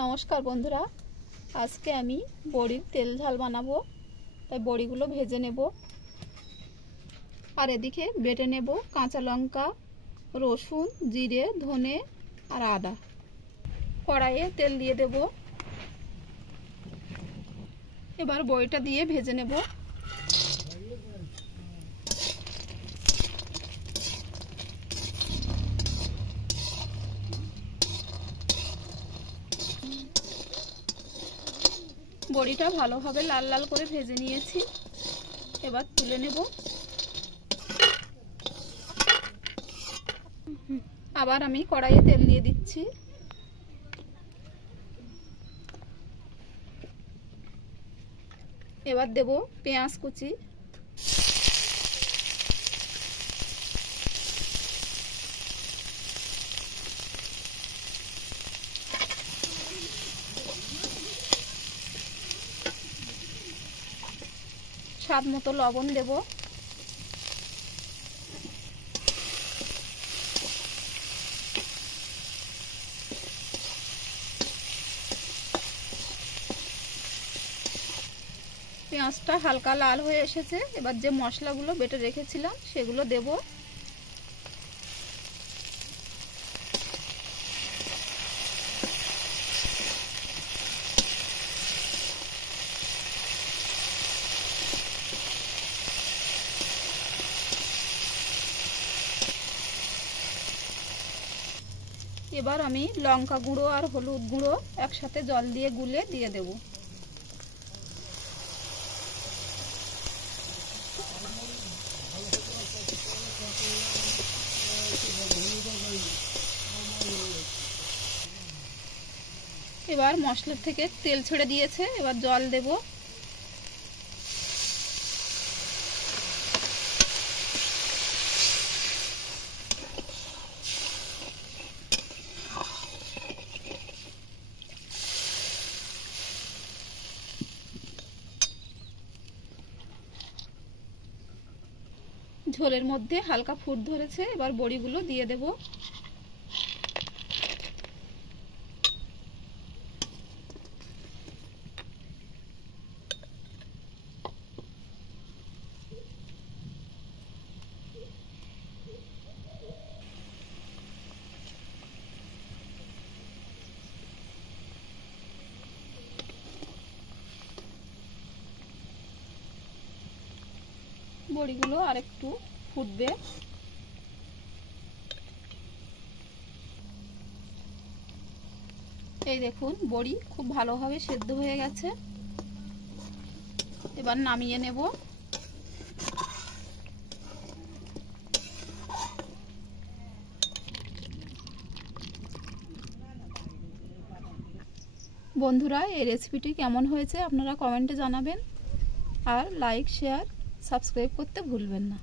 নমস্কার বন্ধুরা, আজকে আমি বড়ির তেল ঝাল বানাবো। তাই বড়িগুলো ভেজে নেব আর এদিকে বেটে নেব কাঁচা লঙ্কা, রসুন, জিরে, ধনে আর আদা। কড়াইয়ে তেল দিয়ে দেব। এবার বড়িটা দিয়ে ভেজে নেব। বড়িটা ভালোভাবে লাল লাল করে ভেজে নিয়েছি। এবার তুলে নেব। আবার আমি কড়াইয়ে তেল দিয়ে দিচ্ছি। এবার দেব পেঁয়াজ কুচি, স্বাদ মতো লবণ দেব, পেঁয়াজটা হালকা লাল হয়ে এসেছে। এবার যে মশলাগুলো বেটে রেখেছিলাম সেগুলো দেব। এবার আমি লঙ্কা গুঁড়ো আর হলুদ গুঁড়ো একসাথে জল দিয়ে গুলে দিয়ে দেব। এবার মশলা থেকে তেল ছেড়ে দিয়েছে, এবার জল দেব। ঝোলের মধ্যে হালকা ফুট ধরেছে, এবার বড়িগুলো দিয়ে দেব। বড়িগুলো আরেকটু ফুটবে। এই দেখুন, বড়ি খুব ভালোভাবে সেদ্ধ হয়ে গেছে। এবার নামিয়ে নেব। বন্ধুরা, এই রেসিপিটি কেমন হয়েছে আপনারা কমেন্টে জানাবেন আর লাইক, শেয়ার, সাবস্ক্রাইব করতে ভুলবেন না।